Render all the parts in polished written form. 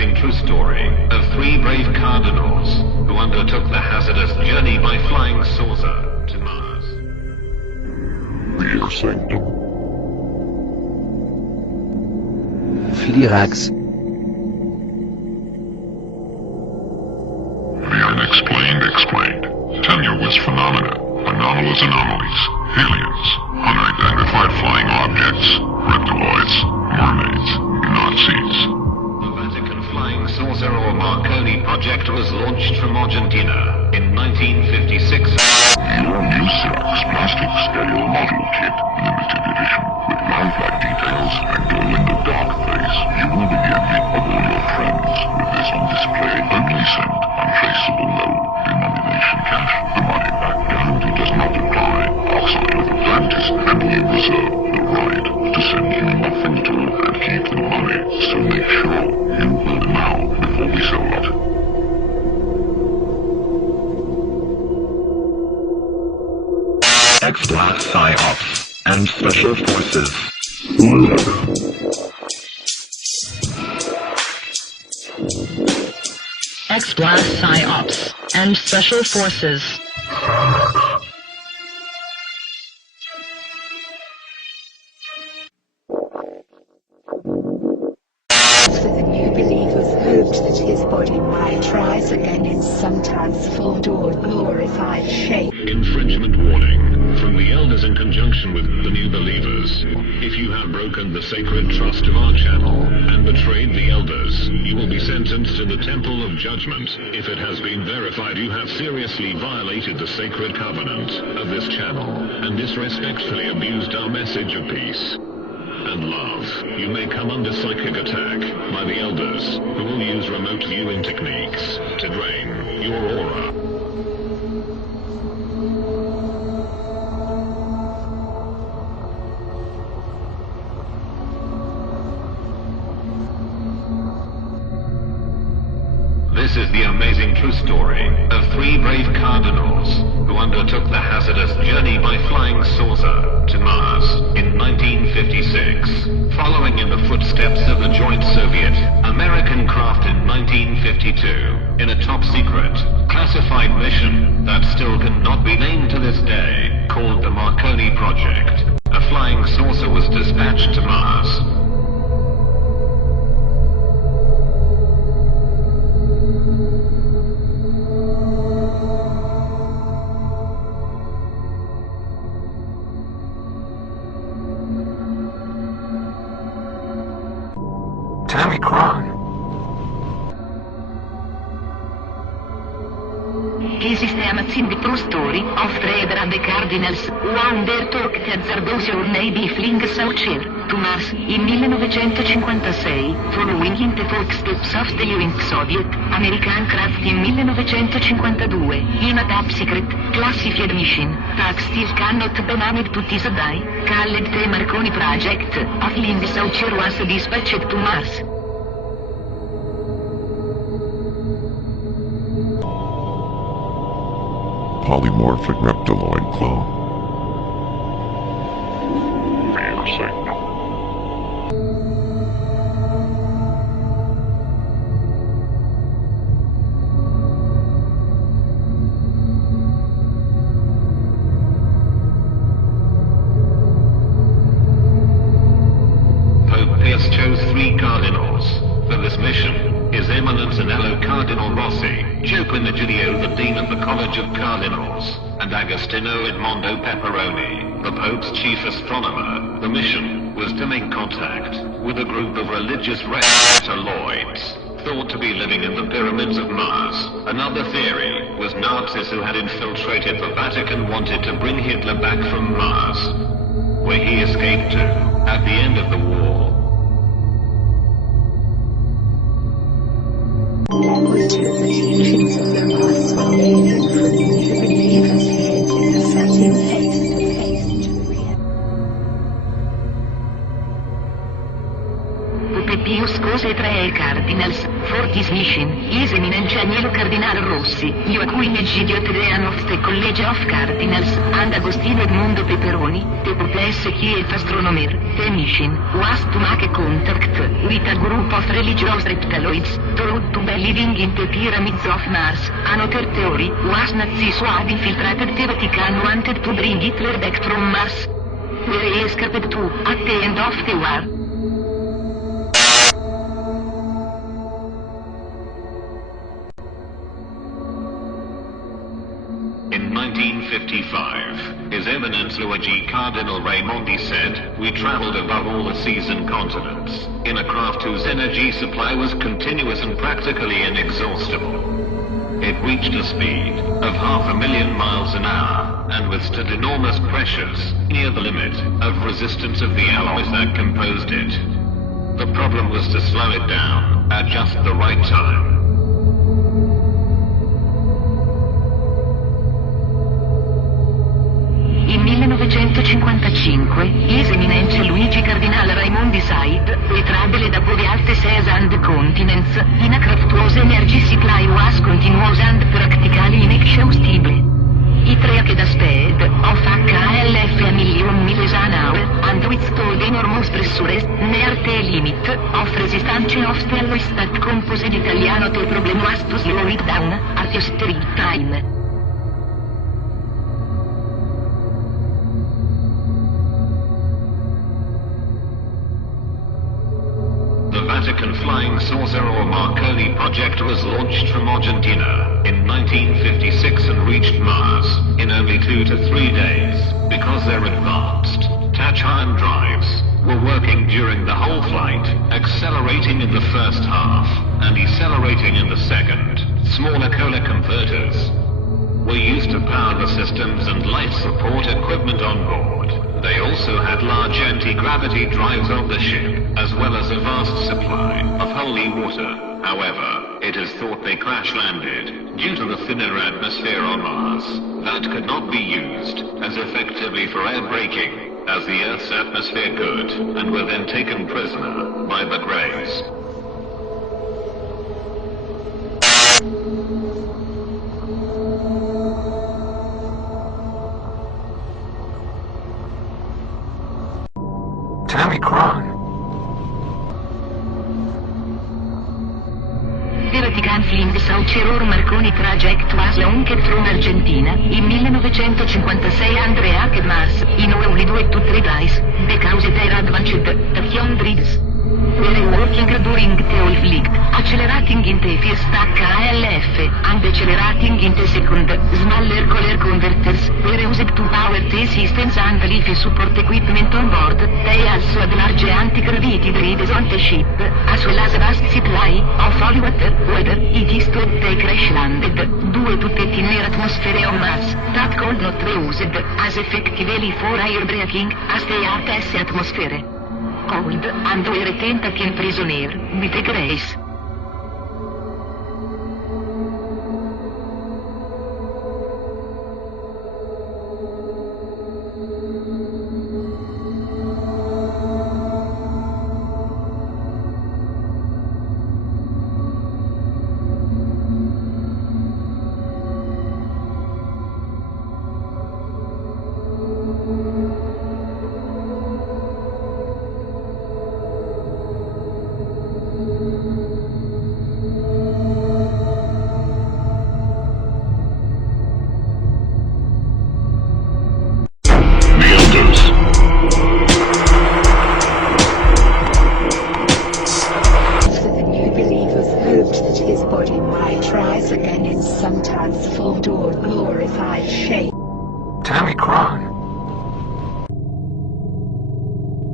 amazing true story of three brave cardinals who undertook the hazardous journey by flying saucer to Mars. Rear Sanctum. Flirax. The unexplained explained. Tenuous phenomena. Anomalous anomalies. Aliens. Unidentified flying objects. Reptiloids. Mermaids. Nazis. The Vatican Flying Saucer or Marconi project was launched from Argentina in 1956. Your Musex plastic scale model kit, limited edition, with lifelike details and glow-in-the-dark face. You will be the envy of all your friends with this on display. Only send untraceable no-denomination cash. The money-back guarantee does not apply outside of Atlantis, and we reserve the right to send you nothing at all and keep the money, so make sure you will now before we sell it. X-Blast PsyOps and Special Forces. X-Blast PsyOps and Special Forces. For the new believers hoped that his body might rise again in some transformed or glorified shape. Infringement warning from the elders in conjunction with the new believers. If you have broken the sacred trust of our channel and betrayed the elders, you will be sentenced to the Temple of Judgment. If it has been verified you have seriously violated the sacred covenant of this channel and disrespectfully abused our message of peace and love, you may come under psychic attack by the elders, who will use remote viewing techniques to drain your aura. This is the amazing true story of three brave cardinals who undertook the hazardous journey by flying saucer to Mars in 1956, following in the footsteps of the joint Soviet-American craft in 1952 in a top-secret, classified mission that still cannot be named to this day, called the Marconi Project. A flying saucer was dispatched to Mars. Tammy Cron. Il sistema Zim di True Story offre the Cardinals Wonder Talk azzardosi Navy Flying Saucer to Mars in 1956, following in the footsteps of the UN Soviet American craft in 1952, in a top secret, classified mission, that still cannot be named to this day, called the Marconi Project, a flying saucer was dispatched to Mars. Polymorphic reptiloid clone. Rear Sanctum. Pope Pius chose three cardinals for this mission. His Eminence Anello Cardinal Rossi, Joe Quinigilio, the Dean of the College of Cardinals, and Agostino Edmondo Pepperoni, the Pope's chief astronomer. The mission was to make contact with a group of religious reptiloids, thought to be living in the pyramids of Mars. Another theory was Nazis who had infiltrated the Vatican wanted to bring Hitler back from Mars, where he escaped to at the end of the war. Most of the teachings of the Mars were taken from the new believers here in the setting face-to-face to real. Pope Pius cose tre Cardinals, for this mission, his eminence Agnello Cardinal Rossi, Rossi, Joaquin Egidio Trean of the College of Cardinals, and Agostino Edmondo Peperoni, the Popes Chief Astronomer, the mission, was to make contact with a group of religious reptiloids, thought to be living in the pyramids of Mars. Another theory was Nazis who had infiltrated the Vatican wanted to bring Hitler back from Mars. Where he escaped to, at the end of the war. In 1955, His Eminence Luigi Cardinal Raimondi said, "We traveled above all the seas and continents, in a craft whose energy supply was continuous and practically inexhaustible. It reached a speed of 500,000 miles an hour, and withstood enormous pressures, near the limit of resistance of the alloys that composed it. The problem was to slow it down, at just the right time." In 1955, His Eminence Luigi Cardinale Raimondi said, "We traveled above the seas and continents, in a craft whose energy supply was continuous and practically inexhaustible. It reached a speed of HLF a million miles an hour, and withstood enormous pressures, near the limit of resistance of the alloys that composed Italiano. The problem was to slow it down, at just the right time." The Vatican Flying Saucer or Marconi project was launched from Argentina in 1956 and reached Mars in only 2 to 3 days, because their advanced Tachyon drives were working during the whole flight, accelerating in the first half and decelerating in the second. Smaller Kohler converters were used to power the systems and life support equipment on board. They also had large anti-gravity drives of the ship, as well as a vast supply of holy water. However, it is thought they crash-landed due to the thinner atmosphere on Mars that could not be used as effectively for air braking as the Earth's atmosphere could, and were then taken prisoner by the Greys. The Vatican Flying Saucer or Marconi project was launched from Argentina in 1956 and reached Mars in only 2 to 3 days, because their advanced Tachyon drives were working during the whole flight, accelerating in the first HLF and decelerating in the second. Smaller Kohler converters were used to power the systems and life support equipment on board. They also had large anti-gravity drives on the ship, as well as a vast supply of holy water, whether it is to they crash-landed due to the thinner atmosphere on Mars that could not be used as effectively for air braking as the Earth's atmosphere. Cold, and were taken prisoner with the Greys.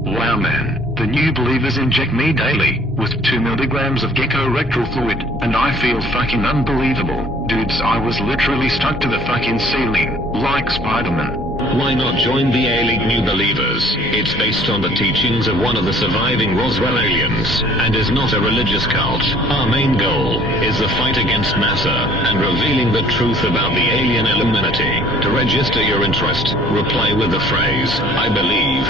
Wow man, the new believers inject me daily with 2 milligrams of gecko rectal fluid, and I feel fucking unbelievable. Dudes, I was literally stuck to the fucking ceiling, like Spider-Man. Why not join the A-League New Believers? It's based on the teachings of one of the surviving Roswell aliens, and is not a religious cult. Our main goal is the fight against NASA, and revealing the truth about the alien Illuminati. To register your interest, reply with the phrase, "I believe."